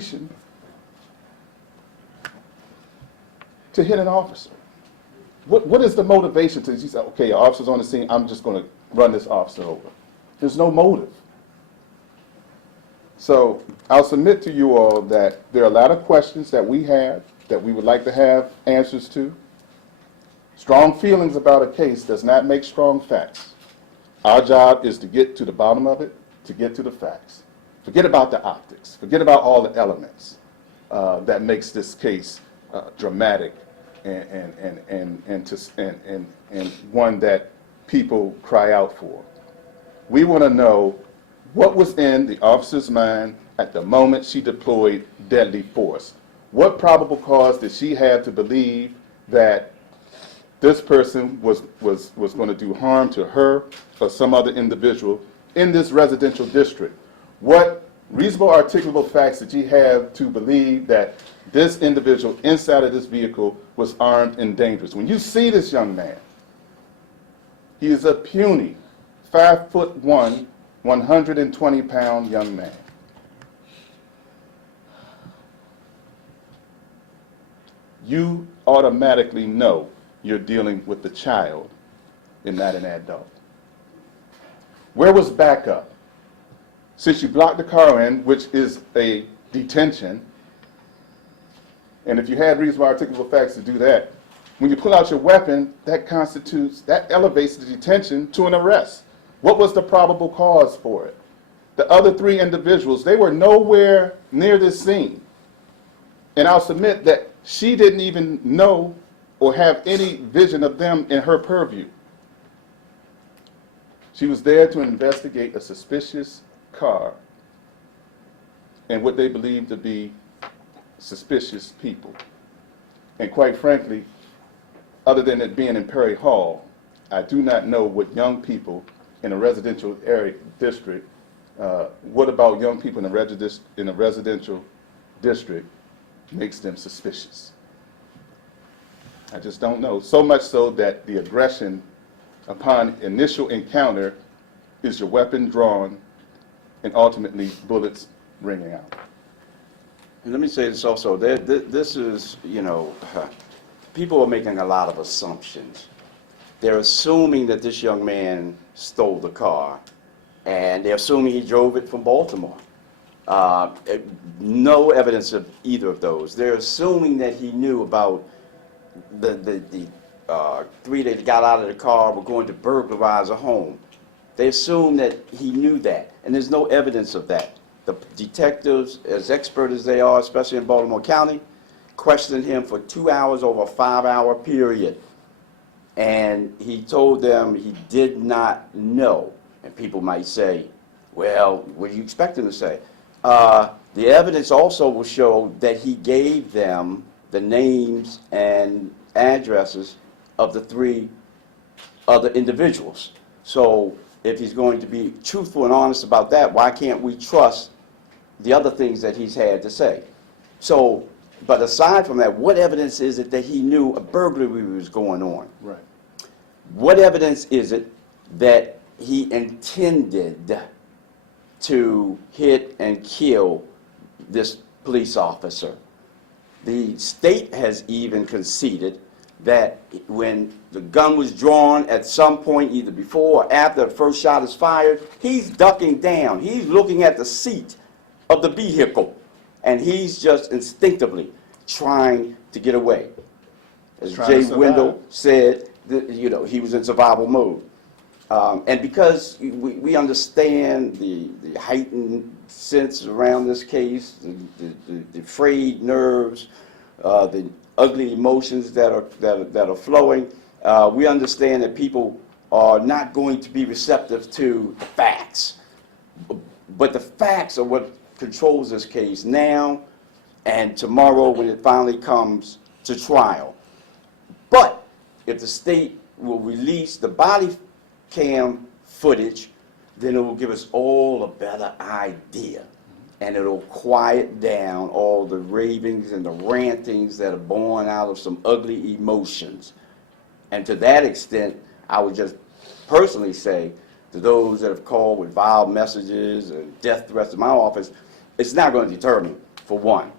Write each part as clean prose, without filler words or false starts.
motivation to hit an officer? What is the motivation to, you say, okay, officer's on the scene, I'm just going to run this officer over? There's no motive. So I'll submit to you all that there are a lot of questions that we have that we would like to have answers to. Strong feelings about a case does not make strong facts. Our job is to get to the bottom of it, to get to the facts. Forget about the optics. Forget about all the elements that makes this case dramatic and one that people cry out for. We want to know what was in the officer's mind at the moment she deployed deadly force. What probable cause did she have to believe that this person was going to do harm to her or some other individual in this residential district? What reasonable articulable facts did she have to believe that this individual inside of this vehicle was armed and dangerous? When you see this young man, he is a puny, 5'1", 120-pound young man. You automatically know you're dealing with a child and not an adult. Where was backup? Since you blocked the car in, which is a detention, and if you had reasonable articulable facts to do that, when you pull out your weapon, that elevates the detention to an arrest. What was the probable cause for it? The other three individuals, they were nowhere near this scene. And I'll submit that she didn't even know or have any vision of them in her purview. She was there to investigate a suspicious car and what they believed to be suspicious people. And quite frankly, other than it being in Perry Hall, I do not know what young people in a residential area district, what about young people in a residential district makes them suspicious. I just don't know. So much so that the aggression upon initial encounter is your weapon drawn and ultimately bullets ringing out. And let me say this also. This is, people are making a lot of assumptions. They're assuming that this young man stole the car, and they're assuming he drove it from Baltimore. No evidence of either of those. They're assuming that he knew about the three that got out of the car were going to burglarize a home. They assume that he knew that, and there's no evidence of that. The detectives, as expert as they are, especially in Baltimore County, questioned him for 2 hours over a 5-hour period. And he told them he did not know. And people might say, well, what do you expect him to say? The evidence also will show that he gave them the names and addresses of the three other individuals. So if he's going to be truthful and honest about that, why can't we trust the other things that he's had to say? So, but aside from that, what evidence is it that he knew a burglary was going on? Right. What evidence is it that he intended to hit and kill this police officer? The state has even conceded that when the gun was drawn at some point, either before or after the first shot is fired, he's ducking down. He's looking at the seat of the vehicle, and he's just instinctively trying to get away. As Jay Wyndel said, he was in survival mode. And because we understand the heightened sense around this case, the frayed nerves, the ugly emotions that are flowing, we understand that people are not going to be receptive to the facts. But the facts are what controls this case now and tomorrow when it finally comes to trial. But if the state will release the body cam footage, then it will give us all a better idea. And it'll quiet down all the ravings and the rantings that are born out of some ugly emotions. And to that extent, I would just personally say to those that have called with vile messages and death threats to my office, it's not going to deter me for one.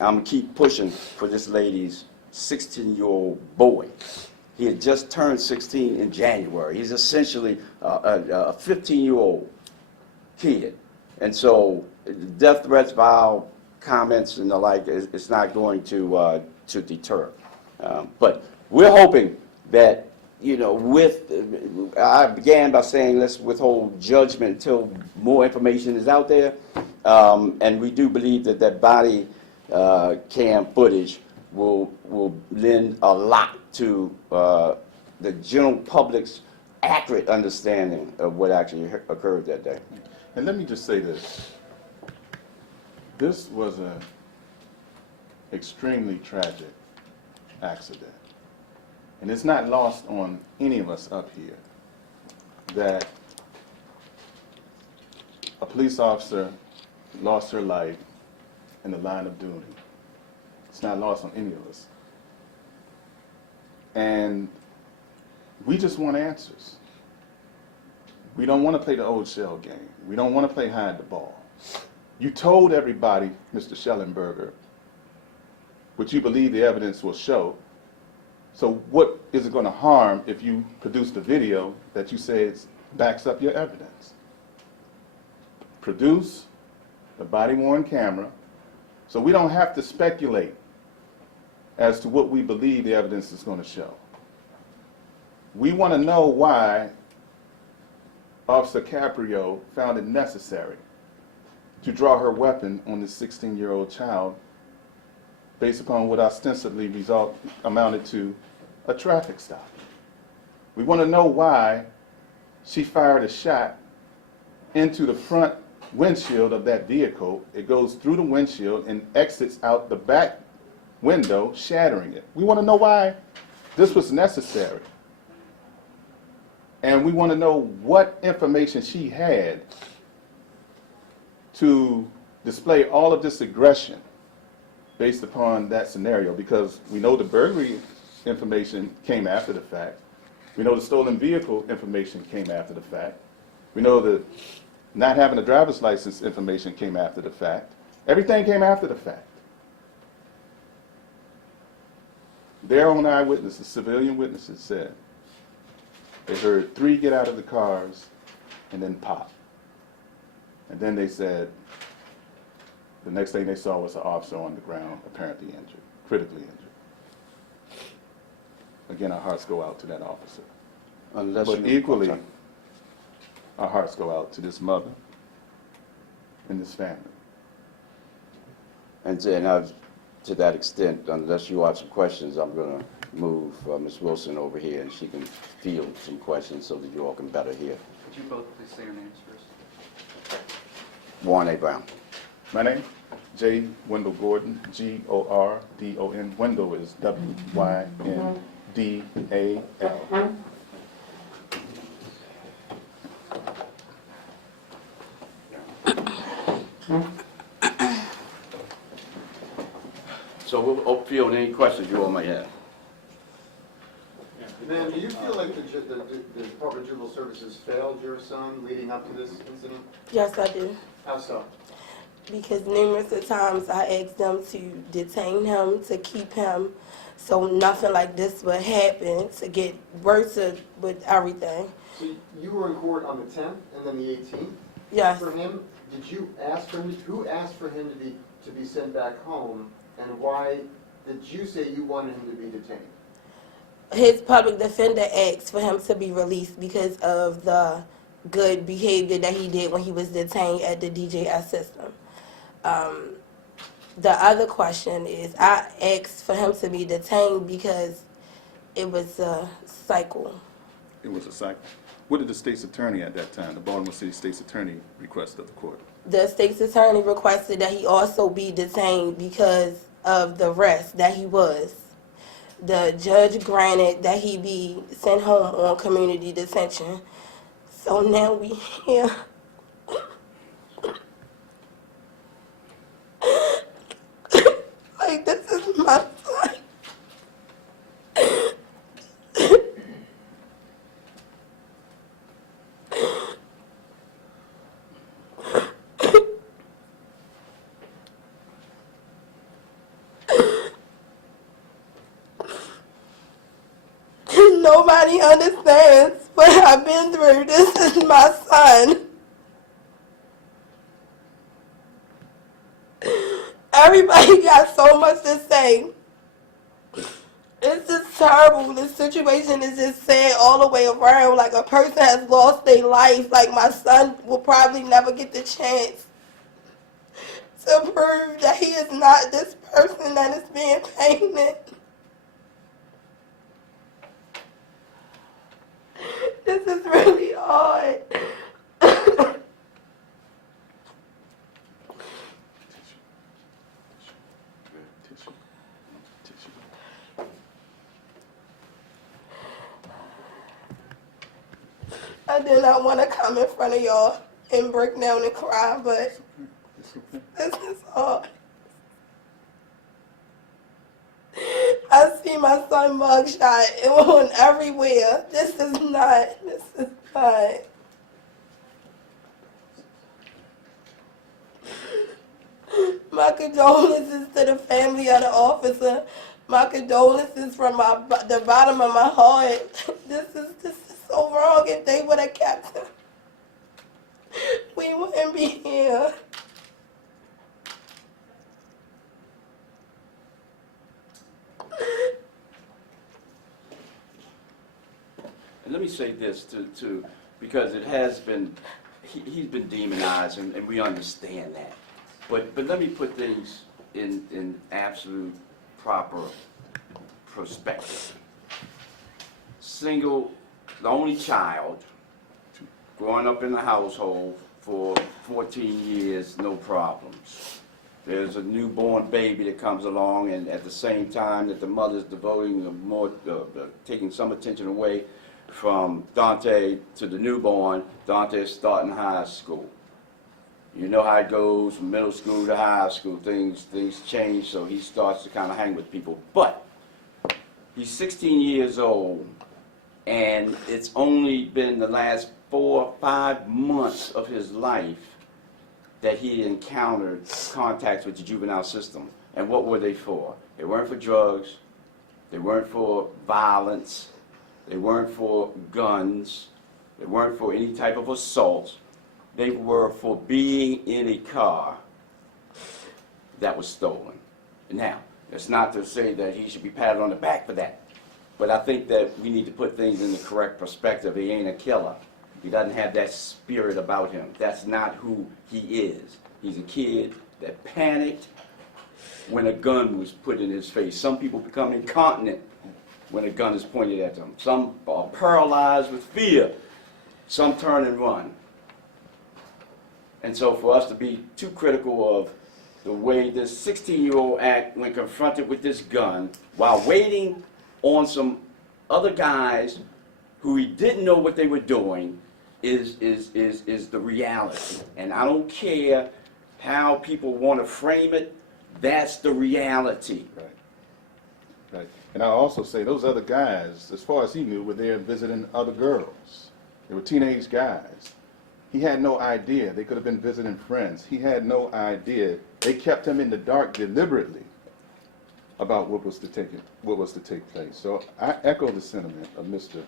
I'm gonna keep pushing for this lady's 16-year-old boy. He had just turned 16 in January. He's essentially a 15-year-old kid. And so death threats, vile comments and the like, it's not going to deter. But we're hoping that, you know, I began by saying let's withhold judgment until more information is out there. And we do believe that that body cam footage will lend a lot to the general public's accurate understanding of what actually occurred that day. And let me just say this. This was an extremely tragic accident. And it's not lost on any of us up here that a police officer lost her life in the line of duty. It's not lost on any of us. And we just want answers. We don't want to play the old shell game. We don't want to play hide the ball. You told everybody, Mr. Schellenberger, what you believe the evidence will show. So what is it going to harm if you produce the video that you say backs up your evidence? Produce the body-worn camera so we don't have to speculate as to what we believe the evidence is going to show. We want to know why Officer Caprio found it necessary to draw her weapon on this 16-year-old child based upon what ostensibly amounted to a traffic stop. We want to know why she fired a shot into the front windshield of that vehicle. It goes through the windshield and exits out the back window, shattering it. We want to know why this was necessary. And we want to know what information she had to display all of this aggression based upon that scenario, because we know the burglary information came after the fact. We know the stolen vehicle information came after the fact. We know the not having a driver's license information came after the fact. Everything came after the fact. Their own eyewitnesses, civilian witnesses, said they heard 3 get out of the cars and then pop. And then they said the next thing they saw was an officer on the ground, apparently injured, critically injured. Again, our hearts go out to that officer. But equally, our hearts go out to this mother and this family. And to that extent, unless you have some questions, I'm going to move Ms. Wilson over here and she can field some questions so that you all can better hear. Could you both please say your names first? Warren A. Brown. My name, J. Wyndel Gordon, Gordon. Wyndel is Wyndal. So we'll field any questions you all may have. Ma'am, do you feel like the Department of Juvenile Services failed your son leading up to this incident? Yes, I do. How so? Because numerous of times I asked them to detain him, to keep him, so nothing like this would happen, to get worse with everything. So you were in court on the 10th and then the 18th? Yes. For him, did you ask for him, who asked for him to be sent back home, and why did you say you wanted him to be detained? His public defender asked for him to be released because of the good behavior that he did when he was detained at the DJS system. The other question is, I asked for him to be detained because it was a cycle. It was a cycle. What did the state's attorney at that time, the Baltimore City State's Attorney, request of the court? The state's attorney requested that he also be detained because of the arrest that he was. The judge granted that he be sent home on community detention. So now we here. Like, this is my son. Nobody understands what I've been through. This is my son. Everybody got so much to say. It's just terrible. This situation is just sad all the way around. Like a person has lost their life. Like my son will probably never get the chance to prove that he is not this person that is being painted. This is really hard. I did not want to come in front of y'all and break down and cry, but this is hard. I see my son mugshot on everywhere. This is not. My condolences to the family of the officer. My condolences from the bottom of my heart. This is so wrong. If they would have kept him, we wouldn't be here. And let me say this to because it has been, he's been demonized, and we understand that. But let me put things in absolute proper perspective. Single, the only child, growing up in the household for 14 years, no problems. There's a newborn baby that comes along, and at the same time that the mother's devoting taking some attention away from Dawnta to the newborn, Dawnta is starting high school. You know how it goes from middle school to high school. Things change, so he starts to kind of hang with people. But he's 16 years old, and it's only been the last 4 or 5 months of his life that he encountered contacts with the juvenile system. And what were they for? They weren't for drugs. They weren't for violence. They weren't for guns. They weren't for any type of assault. They were for being in a car that was stolen. Now, that's not to say that he should be patted on the back for that. But I think that we need to put things in the correct perspective. He ain't a killer. He doesn't have that spirit about him. That's not who he is. He's a kid that panicked when a gun was put in his face. Some people become incontinent when a gun is pointed at them. Some are paralyzed with fear. Some turn and run. And so for us to be too critical of the way this 16-year-old act when confronted with this gun while waiting on some other guys who he didn't know what they were doing is the reality. And I don't care how people want to frame it, that's the reality. Right. And I'll also say those other guys, as far as he knew, were there visiting other girls. They were teenage guys. He had no idea. They could have been visiting friends. He had no idea. They kept him in the dark deliberately about what was to take place. So I echo the sentiment of Mr.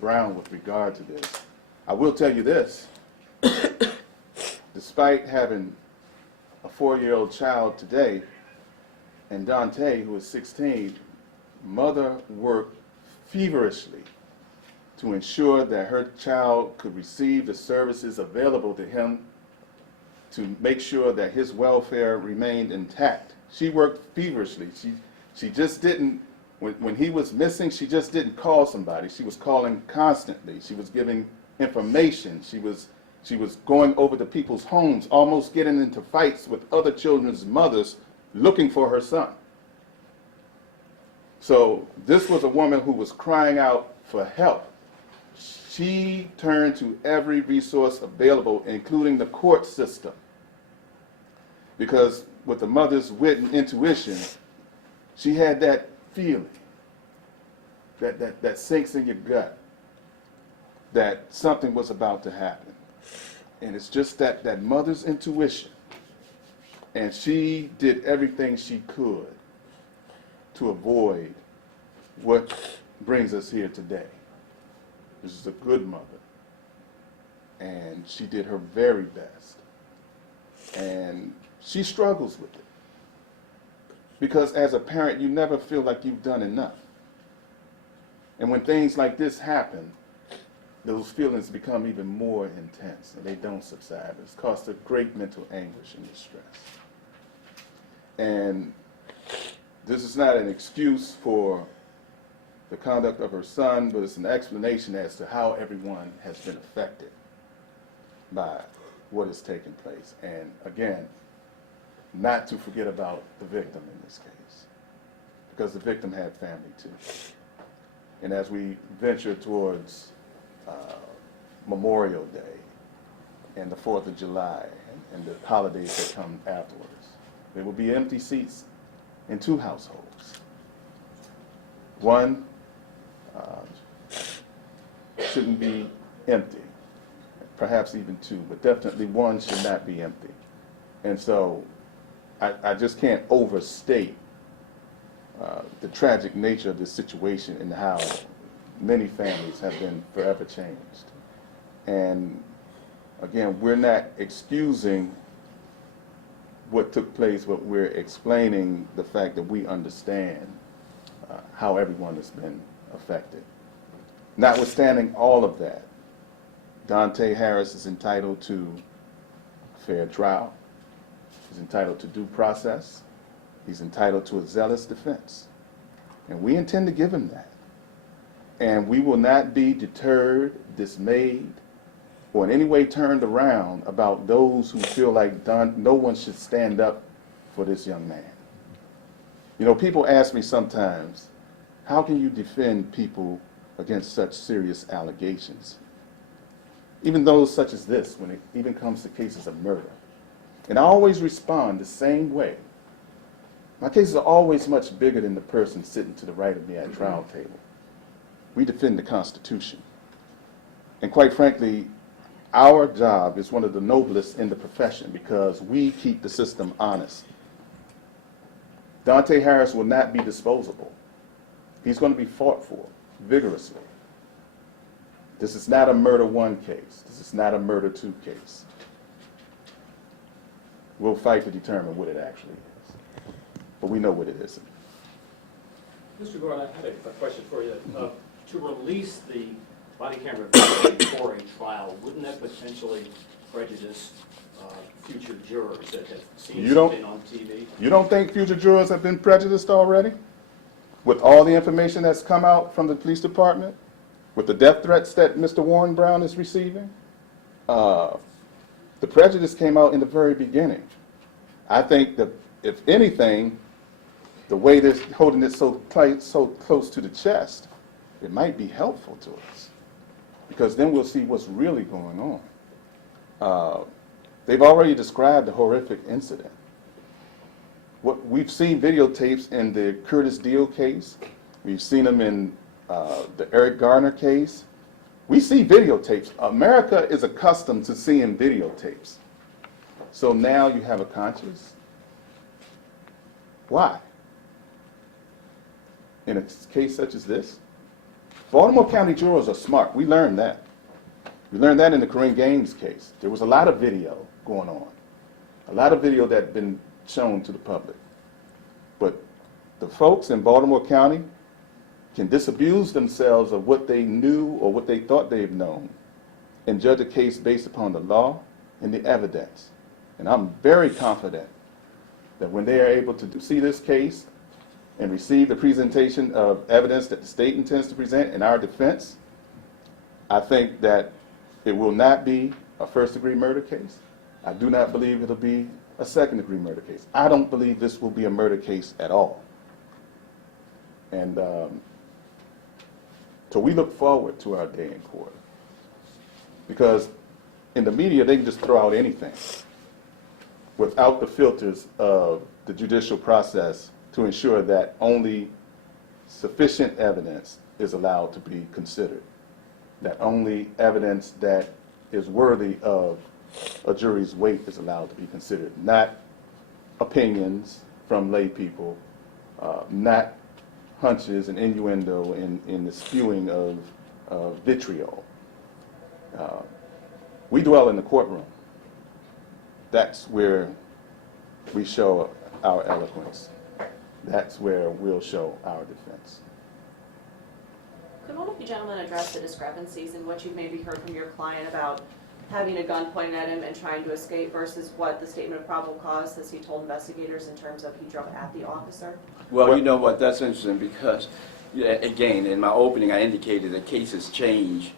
Brown with regard to this. I will tell you this. Despite having a 4-year-old child today, and Dawnta, who is 16, mother worked feverishly to ensure that her child could receive the services available to him to make sure that his welfare remained intact. She worked feverishly. She just didn't, when he was missing, she just didn't call somebody. She was calling constantly. She was giving information. She was going over to people's homes, almost getting into fights with other children's mothers looking for her son. So this was a woman who was crying out for help. She turned to every resource available, including the court system. Because with the mother's wit and intuition, she had that feeling that sinks in your gut that something was about to happen. And it's just that mother's intuition. And she did everything she could to avoid what brings us here today. This is a good mother, and she did her very best, and she struggles with it. Because as a parent, you never feel like you've done enough. And when things like this happen, those feelings become even more intense, and they don't subside. It's caused a great mental anguish and distress. And this is not an excuse for the conduct of her son, but it's an explanation as to how everyone has been affected by what has taken place. And again, not to forget about the victim in this case, because the victim had family too. And as we venture towards Memorial Day and the 4th of July and the holidays that come afterwards, there will be empty seats in 2 households. One shouldn't be empty, perhaps even 2, but definitely one should not be empty. And so I just can't overstate the tragic nature of this situation and how many families have been forever changed. And again, we're not excusing what took place, but we're explaining the fact that we understand how everyone has been affected. Notwithstanding all of that, Dawnta Harris is entitled to a fair trial. He's entitled to due process. He's entitled to a zealous defense. And we intend to give him that. And we will not be deterred, dismayed, or in any way turned around about those who feel like no one should stand up for this young man. You know, people ask me sometimes, how can you defend people against such serious allegations? Even those such as this, when it even comes to cases of murder. And I always respond the same way. My cases are always much bigger than the person sitting to the right of me at trial table. We defend the Constitution. And quite frankly, our job is one of the noblest in the profession because we keep the system honest. Dawnta Harris will not be disposable. He's going to be fought for vigorously. This is not a murder 1 case. This is not a murder 2 case. We'll fight to determine what it actually is. But we know what it isn't. Mr. Gordon, I had a question for you. To release the body camera video before a trial, wouldn't that potentially prejudice future jurors that have seen something on TV? You don't think future jurors have been prejudiced already? With all the information that's come out from the police department? With the death threats that Mr. Warren Brown is receiving? The prejudice came out in the very beginning. I think that, if anything, the way they're holding it so close to the chest, it might be helpful to us. Because then we'll see what's really going on. They've already described the horrific incident. We've seen videotapes in the Curtis Deal case. We've seen them in the Eric Garner case. We see videotapes. America is accustomed to seeing videotapes. So now you have a conscience? Why? In a case such as this? Baltimore County jurors are smart. We learned that. We learned that in the Corinne Gaines case. There was a lot of video going on. A lot of video that had been shown to the public. But the folks in Baltimore County can disabuse themselves of what they knew or what they thought they've known and judge a case based upon the law and the evidence. And I'm very confident that when they are able to see this case and receive the presentation of evidence that the state intends to present in our defense, I think that it will not be a first-degree murder case. I do not believe it'll be a second-degree murder case. I don't believe this will be a murder case at all. And so we look forward to our day in court. Because in the media, they can just throw out anything without the filters of the judicial process to ensure that only sufficient evidence is allowed to be considered, that only evidence that is worthy of a jury's weight is allowed to be considered, not opinions from lay people, not hunches and innuendo in the spewing of vitriol. We dwell in the courtroom. That's where we show our eloquence. That's where we'll show our defense. Could one of you gentlemen address the discrepancies in what you've maybe heard from your client about having a gun pointed at him and trying to escape versus what the statement of probable cause says he told investigators in terms of he drove at the officer? Well, you know what, that's interesting because, again, in my opening, I indicated that cases change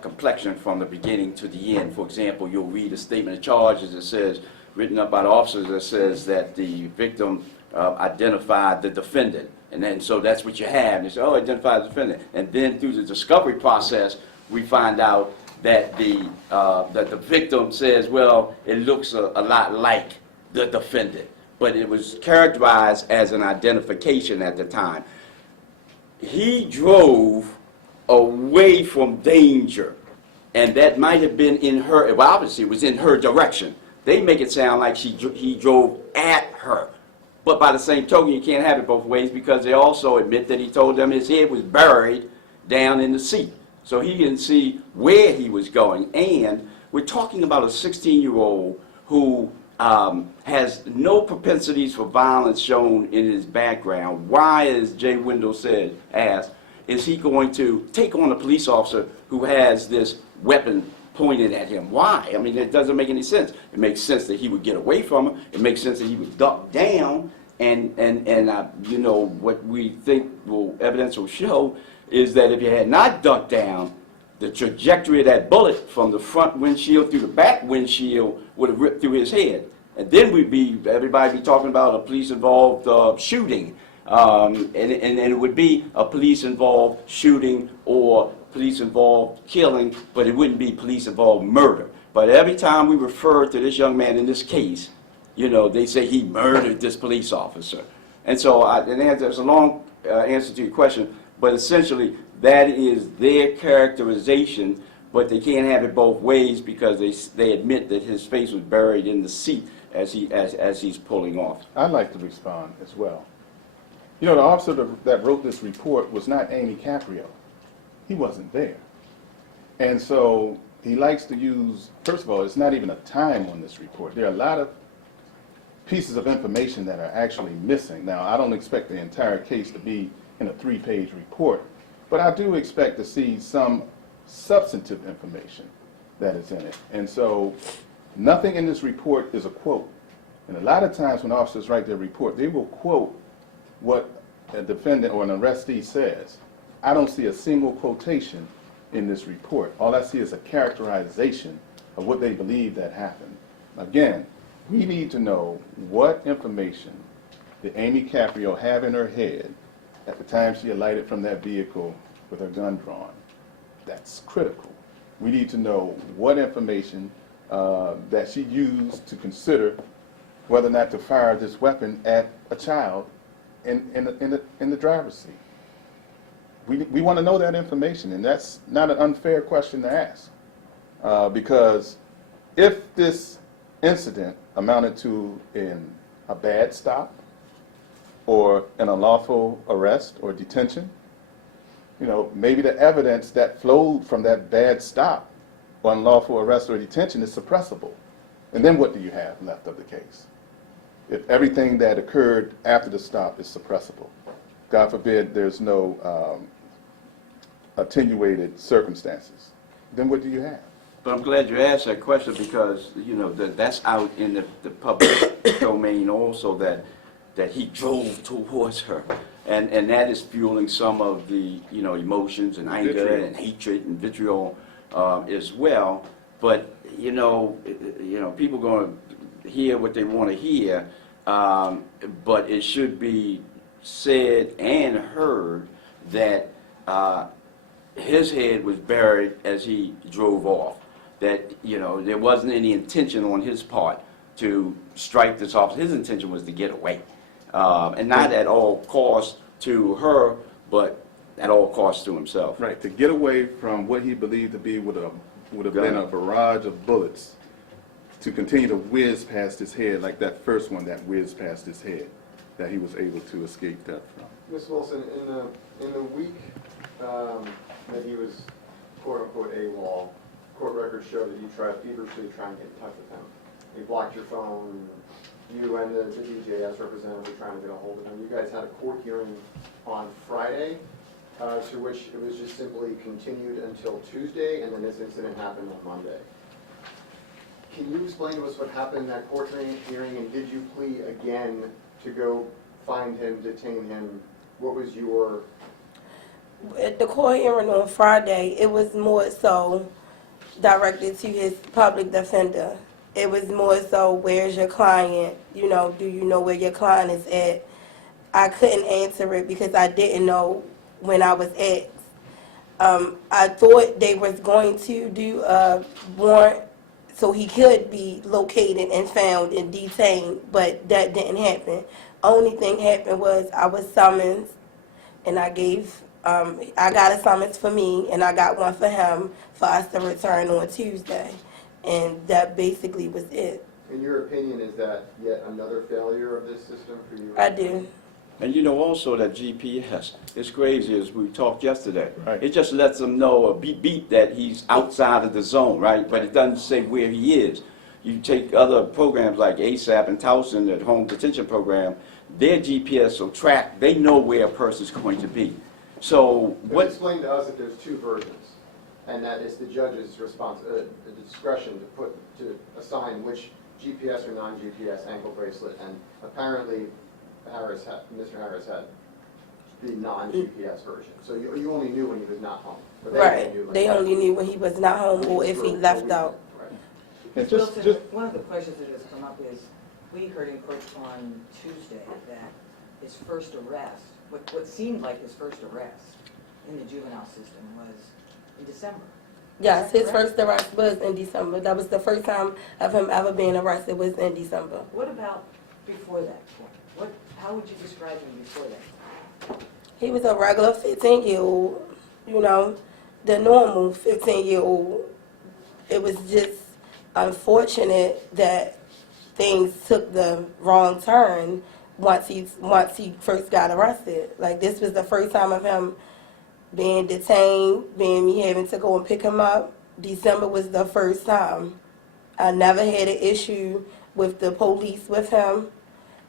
complexion from the beginning to the end. For example, you'll read a statement of charges that says, written up by the officers, that says that the victim identified the defendant. And then, so that's what you have. And you say, oh, identify the defendant. And then through the discovery process, we find out that the victim says, well, it looks a lot like the defendant. But it was characterized as an identification at the time. He drove away from danger, and that might have been in her, well, obviously it was in her direction. They make it sound like he drove at her. But by the same token, you can't have it both ways because they also admit that he told them his head was buried down in the seat. So he didn't see where he was going. And we're talking about a 16-year-old who has no propensities for violence shown in his background. Why, as Jay Wyndel asked, is he going to take on a police officer who has this weapon pointed at him? Why? I mean, it doesn't make any sense. It makes sense that he would get away from him. It makes sense that he would duck down. And you know, what we think evidence will show is that if you had not ducked down, the trajectory of that bullet from the front windshield through the back windshield would have ripped through his head. And then everybody be talking about a police-involved shooting. And it would be a police-involved shooting or police-involved killing, but it wouldn't be police-involved murder. But every time we refer to this young man in this case, you know, they say he murdered this police officer. And so, there's a long answer to your question, but essentially that is their characterization, but they can't have it both ways because they admit that his face was buried in the seat as he's pulling off. I'd like to respond as well. You know, the officer that wrote this report was not Amy Caprio. He wasn't there. And so he likes to use, first of all, it's not even a time on this report. There are a lot of pieces of information that are actually missing. Now, I don't expect the entire case to be in a 3-page report, but I do expect to see some substantive information that is in it. And so nothing in this report is a quote. And a lot of times when officers write their report, they will quote what a defendant or an arrestee says. I don't see a single quotation in this report. All I see is a characterization of what they believe that happened. Again, we need to know what information did Amy Caprio have in her head at the time she alighted from that vehicle with her gun drawn. That's critical. We need to know what information that she used to consider whether or not to fire this weapon at a child in the driver's seat. We want to know that information, and that's not an unfair question to ask. Because if this incident amounted to a bad stop or an unlawful arrest or detention, you know, maybe the evidence that flowed from that bad stop or unlawful arrest or detention is suppressible. And then what do you have left of the case? If everything that occurred after the stop is suppressible, God forbid there's no attenuated circumstances, then what do you have? But I'm glad you asked that question because, you know, that's out in the public domain also that he drove towards her. And that is fueling some of the, you know, emotions and anger Vitriol. and hatred and vitriol as well. But, you know, people going to hear what they want to hear, but it should be said and heard that his head was buried as he drove off. That, you know, there wasn't any intention on his part to strike this officer. His intention was to get away. And not at all cost to her, but at all cost to himself. Right, to get away from what he believed to be would have been a barrage of bullets to continue to whiz past his head like that first one that whizzed past his head. that he was able to escape death from. Ms. Wilson, in the week that he was quote-unquote AWOL, court records show that you tried feverishly trying to get in touch with him. He blocked your phone. You and the DJS representative were trying to get a hold of him. You guys had a court hearing on Friday, to which it was just simply continued until Tuesday, and then this incident happened on Monday. Can you explain to us what happened in that court hearing, and did you plea again to go find him, detain him? What was your... At the court hearing on Friday, it was more so directed to his public defender. It was more so, where's your client? You know, do you know where your client is at? I couldn't answer it because I didn't know when I was asked. I thought they was going to do a warrant so he could be located and found and detained, but that didn't happen. Only thing happened was I was summoned, and I got a summons for me, and I got one for him for us to return on Tuesday. And that basically was it. In your opinion, is that yet another failure of this system for you? I do. And you know also that GPS, it's crazy as we talked yesterday. Right. It just lets them know a beep that he's outside of the zone, right? But it doesn't say where he is. You take other programs like ASAP and Towson, the home detention program, their GPS will track, they know where a person's going to be. So But what, explain to us that there's two versions, and that it's the judge's discretion to assign which GPS or non-GPS ankle bracelet, and apparently Mr. Harris had the non-GPS version. So you only knew when he was not home. But Right. They only knew when he was not home or if he left out. Right. And Wilson, just one of the questions that has come up is, we heard in court on Tuesday that his first arrest, what seemed like his first arrest in the juvenile system was in December. Yes, his first arrest was in December. That was the first time of him ever being arrested, was in December. What about before that point? How would you describe him before that? He was a regular 15-year-old, you know, the normal 15-year-old. It was just unfortunate that things took the wrong turn once he first got arrested. Like, this was the first time of him being detained, me having to go and pick him up. December was the first time. I never had an issue with the police with him.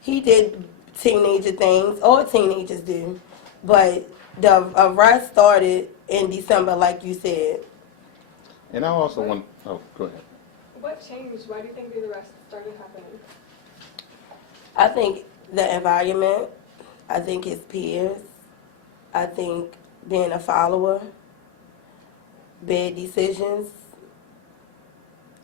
He did teenager things, all teenagers do, but the arrest started in December, like you said. and I also want. Oh, go ahead. What changed? Why do you think the arrest started happening? I think the environment, I think his peers, I think being a follower, bad decisions.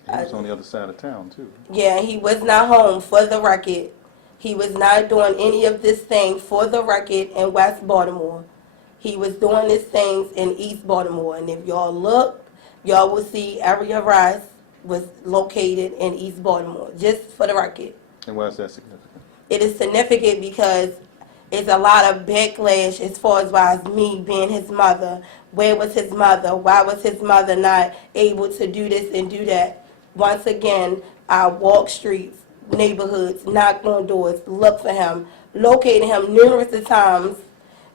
He was on the other side of town too. Yeah, he was not home, for the record. He was not doing any of this thing, for the record, in West Baltimore. He was doing these things in East Baltimore. And if y'all look, y'all will see every arrest was located in East Baltimore, just for the record. And why is that significant? It is significant because it's a lot of backlash as far as me being his mother. Where was his mother? Why was his mother not able to do this and do that? Once again, I walked streets, neighborhoods, knocked on doors, looked for him, located him numerous of times,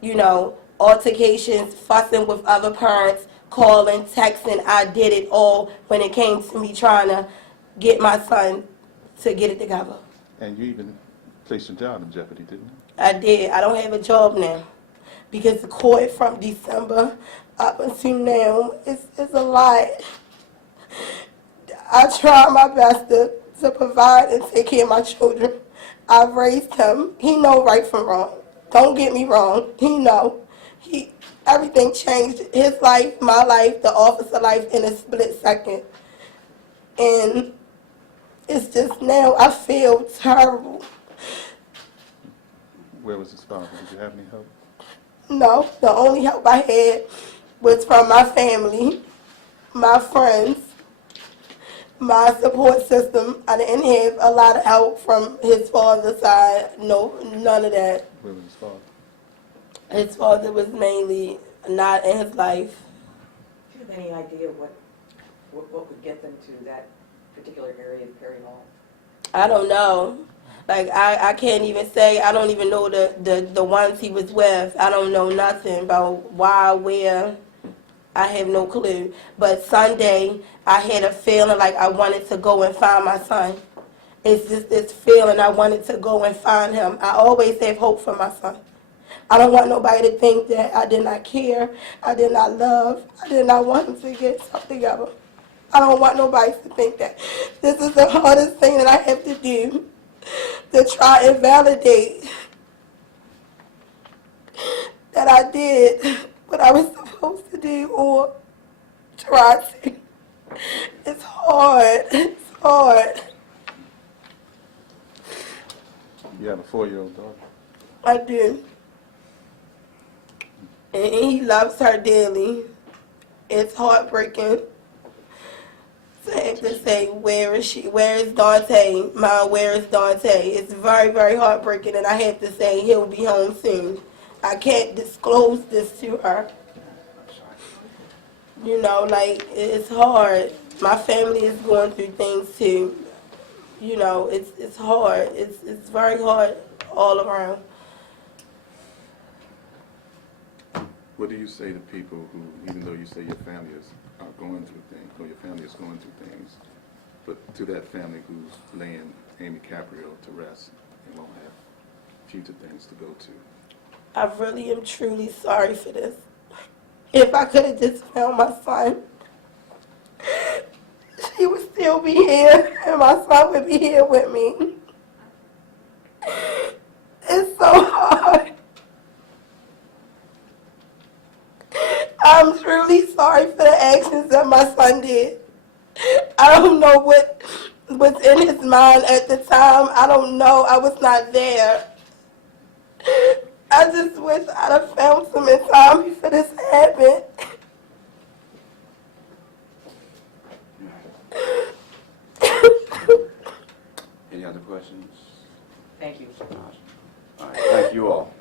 you know, altercations, fussing with other parents, calling, texting. I did it all when it came to me trying to get my son to get it together. And you even placed your job in jeopardy, didn't you? I did. I don't have a job now because the court from December up until now is a lot. I try my best to provide and take care of my children. I've raised him. He know right from wrong. Don't get me wrong. He know. Everything changed. His life, my life, the officer life in a split second. And it's just now I feel terrible. Where was his father? Did you have any help? No, the only help I had was from my family, my friends, my support system. I didn't have a lot of help from his father's side. No, none of that. Where was his father? His father was mainly not in his life. Do you have any idea what would get them to that particular area of Perry Hall? I don't know. Like, I can't even say, I don't even know the ones he was with. I don't know nothing about why, where. I have no clue. But Sunday, I had a feeling like I wanted to go and find my son. It's just this feeling I wanted to go and find him. I always have hope for my son. I don't want nobody to think that I did not care, I did not love, I did not want him to get something together. I don't want nobody to think that. This is the hardest thing that I have to do, to try and validate that I did what I was supposed to do or try to. It's hard. It's hard. You have a 4-year-old daughter. I do. And he loves her dearly. It's heartbreaking to have to say, where is she? Where is Dawnta? Mom, where is Dawnta? It's very, very heartbreaking, and I have to say he'll be home soon. I can't disclose this to her. You know, like, it's hard. My family is going through things too. You know, it's hard. It's very hard all around. What do you say to people who, even though you say your family is going through things, or your family is going through things, but to that family who's laying Amy Caprio to rest and won't have future things to go to? I really am truly sorry for this. If I could have just found my son, she would still be here, and my son would be here with me. It's so hard. I'm truly sorry for the actions that my son did. I don't know what was in his mind at the time. I don't know. I was not there. I just wish I'd have found some in time before this happened. Any other questions? Thank you. All right, thank you all.